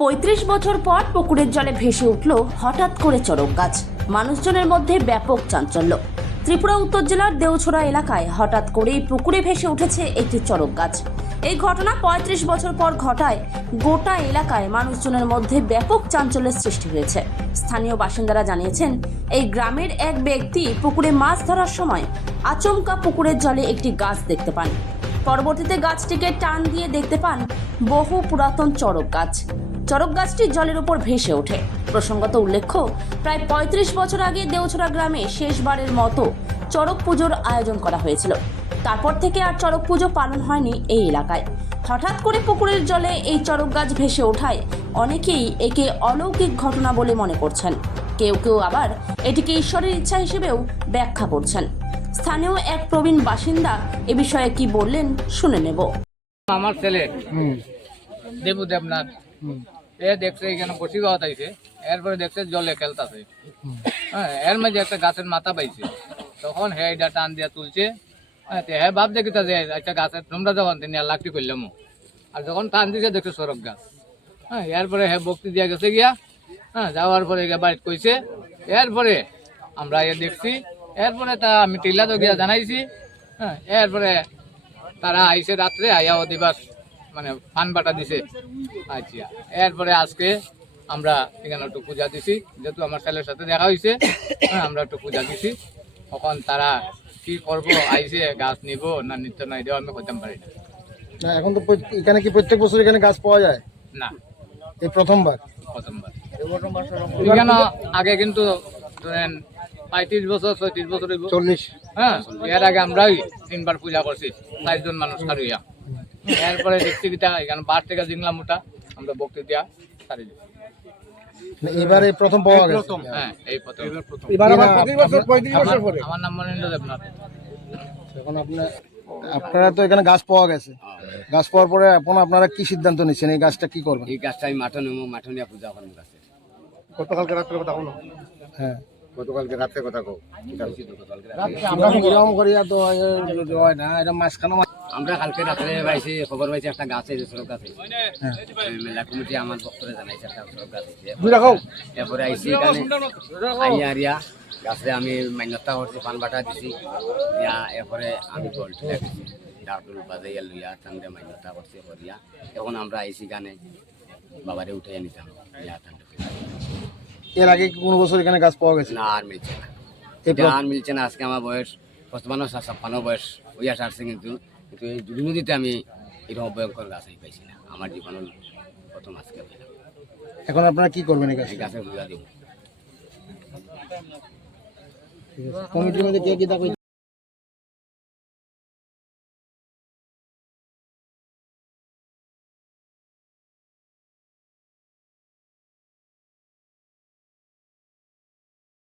৩৫ বছর পর পুকুরের জলে ভেসে উঠল হঠাৎ করে চড়ক গাছ। মানুষজনের মধ্যে ব্যাপক চাঞ্চল্য। ত্রিপুরা উত্তর জেলার দেওছড়া এলাকায় হঠাৎ করেই পুকুরে ভেসে উঠেছে একটি চড়ক গাছ। এই ঘটনা ৩৫ বছর পর ঘটায় গোটা এলাকায় মানুষজনের মধ্যে ব্যাপক চাঞ্চল্যের সৃষ্টি হয়েছে। স্থানীয় বাসিন্দারা জানিয়েছেন, এই গ্রামের এক ব্যক্তি পুকুরে মাছ ধরার সময় আচমকা পুকুরের জলে একটি গাছ দেখতে পান। পরবর্তীতে গাছটিকে টান দিয়ে দেখতে পান বহু পুরাতন চড়ক গাছ। চড়ক গাছটি জলের উপর ভেসে ওঠে। প্রসঙ্গত উল্লেখ্য, প্রায় ৩৫ বছর আগে দেওছড়া গ্রামে শেষবারের মতো চড়ক পুজোর আয়োজন করা হয়েছিল। তারপর থেকে আর চড়ক পুজো পালন হয়নি এই এলাকায়। হঠাৎ করে পুকুরের জলে এই চড়ক গাছ ভেসে ওঠায় অনেকেই একে অলৌকিক ঘটনা বলে মনে করছেন। কেউ কেউ আবার এটিকে ঈশ্বরের ইচ্ছা হিসেবেও ব্যাখ্যা করছেন। স্থানীয় এক প্রবীণ বাসিন্দা এ বিষয়ে কি বললেন শুনে নেব। আমার ছেলে দেবু দেবনাথ এ দেখছে এখানে বসি গাওয়া আইছে, এরপরে দেখছে জলে খেলতেছে। হ্যাঁ, এর মাঝে একটা গাছের মাথা পাইছে, তখন হে এটা টান দিয়া তুলছে। হ্যাঁ, ভাব দেখিতা যে একটা গাছের তোমরা যখন তিনি লাকটি করলাম, আর যখন টান দিছে দেখছে সড়ক গাছ। হ্যাঁ, এরপরে হে বক্তি দিয়া গেছে গিয়া। হ্যাঁ, যাওয়ার পরে বাড়িতে কইছে। এরপরে আমরা এ দেখছি, এরপরে তা আমি টিলা তো গিয়া জানাইছি। হ্যাঁ, এরপরে তারা আইসে রাত্রে আইয়া দিবাস মানে পান বাটা দিছে। আচ্ছা, এরপরে আজকে আমরা এখানে একটু পূজা দিছি, যেহেতু আমার ছেলের সাথে দেখা হয়েছে। হ্যাঁ, আমরা একটু পূজা দিছি। তখন তারা কি করবো, আইসে গাছ নিব না নিত্য নাই দেওয়া আমি করতে পারি না। না, এখন তো এখানে কি প্রত্যেক বছর এখানে গাছ পাওয়া যায়? না, এই প্রথমবার। এখানে আগে কিন্তু ধরেন ৩৫ বছর ৩৬ বছর 40। হ্যাঁ, এর আগে আমরাই 3বার পূজা করছি, 4জন মানুষ খারুইয়া। এরপরে দেখছি কিটা এখানে বার থেকে জিংলা মোটা আমরা বক্তি দিয়া সারি দিচ্ছি। এবারে প্রথম পাওয়া গেছে। হ্যাঁ, এই প্রথম। এবার আবার প্রতি বছর 35 বছর পরে। আমার নাম মনীন্দ্র দেবনাথ। এখন আপনারা তো এখানে গাছ পাওয়া গেছে। গাছ পাওয়ার পরে এখন আপনারা কি সিদ্ধান্ত নিচ্ছেন, এই গাছটা কি করবেন? এই গাছটা আমি মাঠে নেবো, মাঠে নিয়ে পূজা করবো গাছের। গতকালকে রাত্রে কথা বলো। হ্যাঁ, গতকালকে রাত্রে কথা কো। আমরা বিরাম করিয়া তো হয় না, এটা মাঝখানে আমরা কালকে রাত্রে পাইছি, খবর পাইছি একটা গাছ আছে, সড়ক গাছ আছে। মেলা কমিটি আমার বক্তরে জানাইছে একটা সড়ক গাছ আছে। এরপরে আইসি এখানে আইয়া আরিয়া গাছে আমি মান্যতা করছি, পান বাটা দিছি দিয়া। এরপরে আমি বলতে গেছি ডাকুল বাজাইয়া লইয়া তাঙ্গে মান্যতা করছি করিয়া। এখন আমরা আইসি গানে বাবারে উঠাইয়া নিতাম ইয়া তাঙ্গে। এর আগে কি কোনো বছর এখানে গাছ পাওয়া গেছে? না, আর মিলছে না, এটা আর মিলছে না। আজকে আমার বয়স 55 বয়স হইয়া সারছে, কিন্তু এই দুই নদীতে আমি এরকম ভয়ঙ্কর গাছ আমি পাইছি না। আমার জীবনের প্রথম আজকে পাইলাম। এখন আপনারা কি করবেন এই গাছে? গাছের পূজা দিব। কমিটির মধ্যে কে কি তা কইছে?